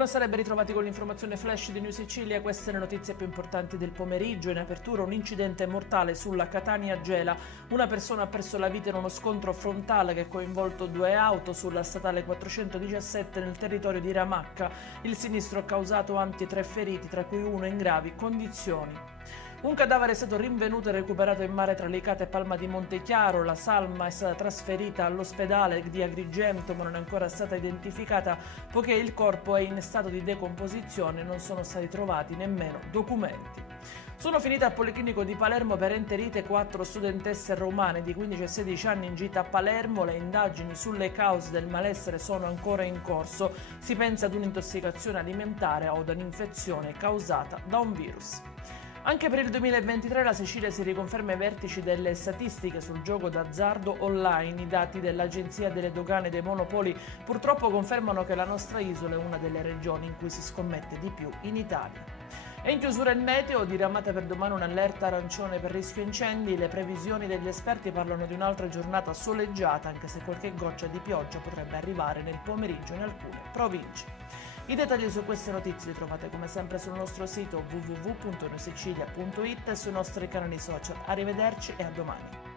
Buonasera e ben ritrovati con l'informazione flash di New Sicilia. Queste le notizie più importanti del pomeriggio. In apertura un incidente mortale sulla Catania-Gela. Una persona ha perso la vita in uno scontro frontale che ha coinvolto due auto sulla statale 417 nel territorio di Ramacca. Il sinistro ha causato ampie 3 feriti, tra cui uno in gravi condizioni. Un cadavere è stato rinvenuto e recuperato in mare tra Licata e Palma di Montechiaro. La salma è stata trasferita all'ospedale di Agrigento, ma non è ancora stata identificata poiché il corpo è in stato di decomposizione e non sono stati trovati nemmeno documenti. Sono finite al Policlinico di Palermo per enterite 4 studentesse romane di 15 e 16 anni in gita a Palermo. Le indagini sulle cause del malessere sono ancora in corso. Si pensa ad un'intossicazione alimentare o ad un'infezione causata da un virus. Anche per il 2023 la Sicilia si riconferma ai vertici delle statistiche sul gioco d'azzardo online. I dati dell'Agenzia delle Dogane e dei Monopoli purtroppo confermano che la nostra isola è una delle regioni in cui si scommette di più in Italia. E in chiusura il meteo, diramata per domani un'allerta arancione per rischio incendi. Le previsioni degli esperti parlano di un'altra giornata soleggiata, anche se qualche goccia di pioggia potrebbe arrivare nel pomeriggio in alcune province. I dettagli su queste notizie li trovate come sempre sul nostro sito www.newsicilia.it e sui nostri canali social. Arrivederci e a domani.